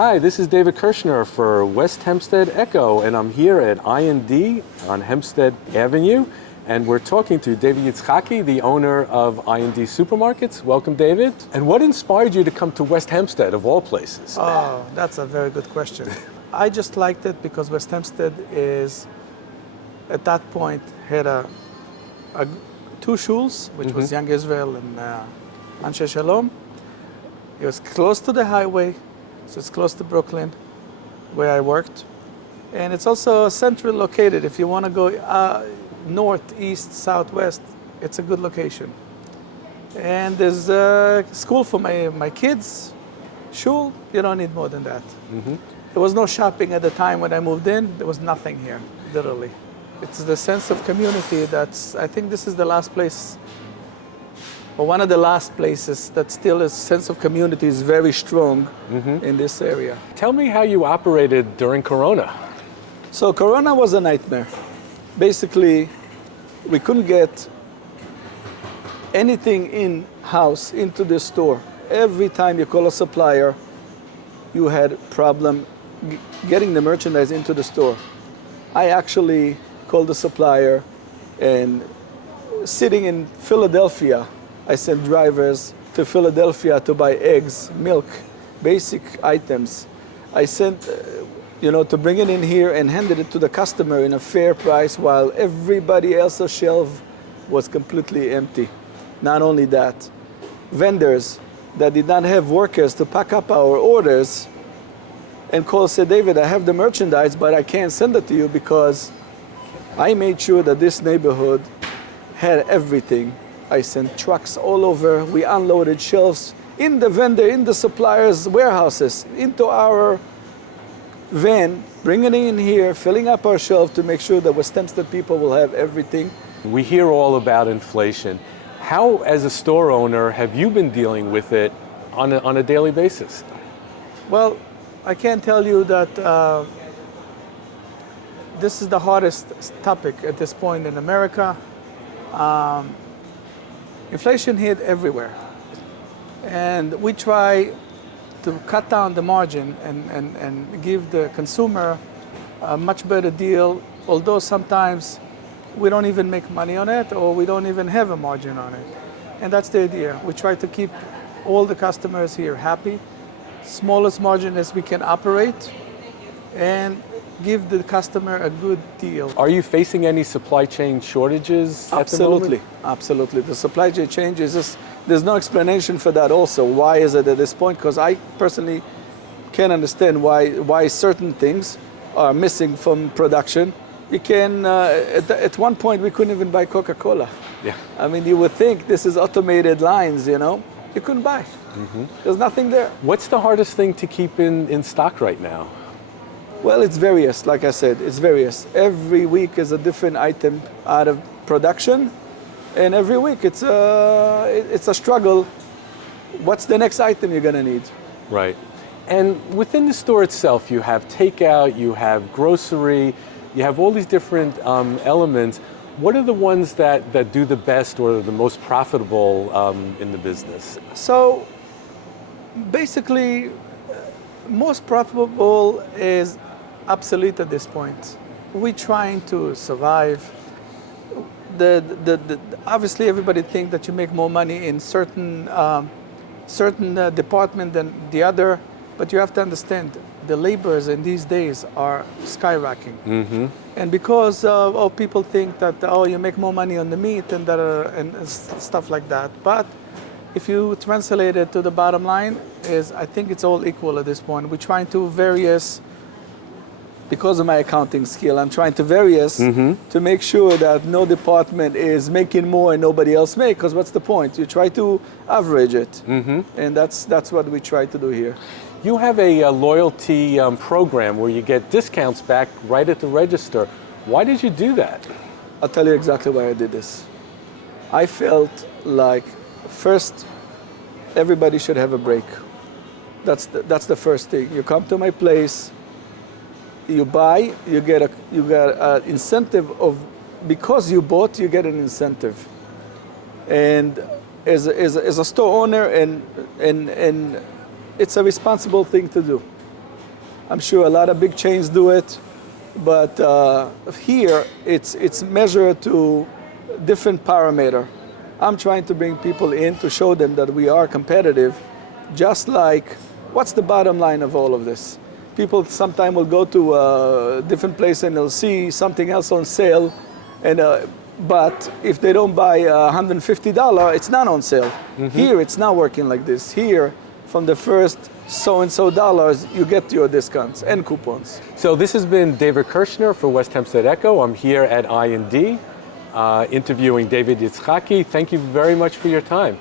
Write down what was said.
Hi, this is David Kirshner for West Hempstead Echo, and I'm here at I&D on Hempstead Avenue, and we're talking to David Yizhaky, the owner of I&D Supermarkets. Welcome, David. And what inspired you to come to West Hempstead, of all places? Oh, that's a very good question. I just liked it because West Hempstead is, at that point, had two shuls, which was Young Israel and Anshe Shalom. It was close to the highway, so it's close to Brooklyn, where I worked. And it's also centrally located. If you want to go north, east, southwest, it's a good location. And there's a school for my kids, shul, you don't need more than that. There was no shopping at the time when I moved in. There was nothing here, literally. It's the sense of community I think this is the last place, or one of the last places that still a sense of community is very strong in this area. Tell me how you operated during Corona. So Corona was a nightmare. Basically, we couldn't get anything in-house into the store. Every time you call a supplier, you had problem getting the merchandise into the store. I actually called the supplier, and sitting in Philadelphia, I sent drivers to Philadelphia to buy eggs, milk, basic items. I sent, to bring it in here and handed it to the customer in a fair price while everybody else's shelf was completely empty. Not only that, vendors that did not have workers to pack up our orders and said, David, I have the merchandise, but I can't send it to you because I made sure that this neighborhood had everything. I sent trucks all over. We unloaded shelves in the supplier's warehouses, into our van, bringing it in here, filling up our shelf to make sure that West Hempstead people will have everything. We hear all about inflation. How, as a store owner, have you been dealing with it on a daily basis? Well, I can tell you that this is the hardest topic at this point in America. Inflation hit everywhere. And we try to cut down the margin and give the consumer a much better deal, although sometimes we don't even make money on it or we don't even have a margin on it. And that's the idea. We try to keep all the customers here happy, smallest margin as we can operate, and give the customer a good deal. Are you facing any supply chain shortages at the moment? Absolutely. The supply chain changes, there's no explanation for that also. Why is it at this point? Because I personally can't understand why certain things are missing from production. You can, at one point we couldn't even buy Coca-Cola. Yeah. I mean, you would think this is automated lines, you couldn't buy. There's nothing there. What's the hardest thing to keep in stock right now? Well, it's various, like I said, it's various. Every week is a different item out of production, and every week it's a struggle. What's the next item you're gonna need? Right. And within the store itself, you have takeout, you have grocery, you have all these different elements. What are the ones that do the best or the most profitable in the business? So, basically, most profitable is obsolete at this point. We're trying to survive. Obviously, everybody thinks that you make more money in certain department than the other, but you have to understand the laborers in these days are skyrocketing. And because people think that you make more money on the meat and stuff like that, but if you translate it to the bottom line, I think it's all equal at this point. We're trying to because of my accounting skill, I'm trying to to make sure that no department is making more and nobody else makes, because what's the point? You try to average it, and that's what we try to do here. You have a loyalty program where you get discounts back right at the register. Why did you do that? I'll tell you exactly why I did this. I felt like, first, everybody should have a break. That's the first thing. You come to my place, you buy, you get an incentive of, because you bought, you get an incentive. And as a store owner, and it's a responsible thing to do. I'm sure a lot of big chains do it, but here it's measured to different parameter. I'm trying to bring people in to show them that we are competitive, just like what's the bottom line of all of this? People sometimes will go to a different place and they'll see something else on sale, and but if they don't buy $150, it's not on sale. Here it's not working like this. Here, from the first so-and-so dollars, you get your discounts and coupons. So this has been David Kirshner for West Hempstead Echo. I'm here at I&D interviewing David Yizhaky. Thank you very much for your time.